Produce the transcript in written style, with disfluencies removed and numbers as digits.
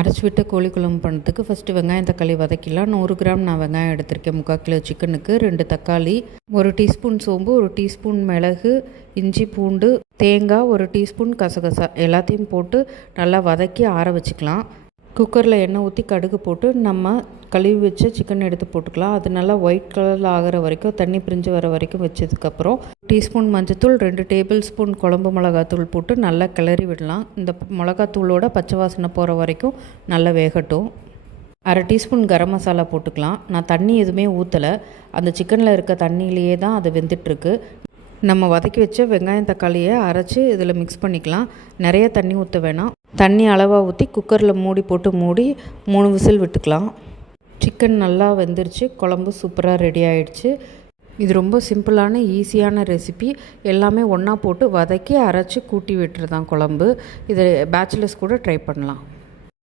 அரைச்சி விட்ட கோழி குழம்பு பண்ணுறதுக்கு ஃபஸ்ட்டு வெங்காயம் தக்காளி வதக்கிடலாம். 100 கிராம் நான் வெங்காயம் எடுத்திருக்கேன். 3/4 கிலோ சிக்கனுக்கு 2 தக்காளி, 1 டீஸ்பூன் சோம்பு, 1 டீஸ்பூன் மிளகு, இஞ்சி பூண்டு, தேங்காய், 1 டீஸ்பூன் கசகசா எல்லாத்தையும் போட்டு நல்லா வதக்கி ஆற வச்சுக்கலாம். குக்கரில் எண்ணெய் ஊற்றி கடுகு போட்டு நம்ம கழுவி வச்ச சிக்கன் எடுத்து போட்டுக்கலாம். அது நல்லா ஒயிட் கலரில் ஆகிற வரைக்கும், தண்ணி பிரிஞ்சு வர வரைக்கும் வச்சதுக்கப்புறம் டீஸ்பூன் மஞ்சத்தூள், 2 டேபிள் ஸ்பூன் குழம்பு மிளகாத்தூள் போட்டு நல்லா கிளறி விடலாம். இந்த மிளகாத்தூளோட பச்சை வாசனை போகிற வரைக்கும் நல்லா வேகட்டும். 1/2 டீஸ்பூன் கரம் மசாலா போட்டுக்கலாம். நான் தண்ணி எதுவுமே ஊற்றலை, அந்த சிக்கனில் இருக்க தண்ணியிலேயே தான் அது வெந்துட்டுருக்கு. நம்ம வதக்கி வச்ச வெங்காயம் தக்காளியை அரைச்சி இதில் மிக்ஸ் பண்ணிக்கலாம். நிறைய தண்ணி ஊற்ற வேணாம். தண்ணி அளவாக ஊற்றி குக்கரில் மூடி போட்டு மூடி 3 விசில் விட்டுக்கலாம். சிக்கன் நல்லா வெந்துருச்சு. குழம்பு சூப்பராக ரெடி ஆகிடுச்சு. இது ரொம்ப சிம்பிளான ஈஸியான ரெசிபி. எல்லாமே ஒன்றா போட்டு வதக்கி அரைச்சி கூட்டி விட்டுறதான் குழம்பு. இதை பேச்சுலர்ஸ் கூட ட்ரை பண்ணலாம்.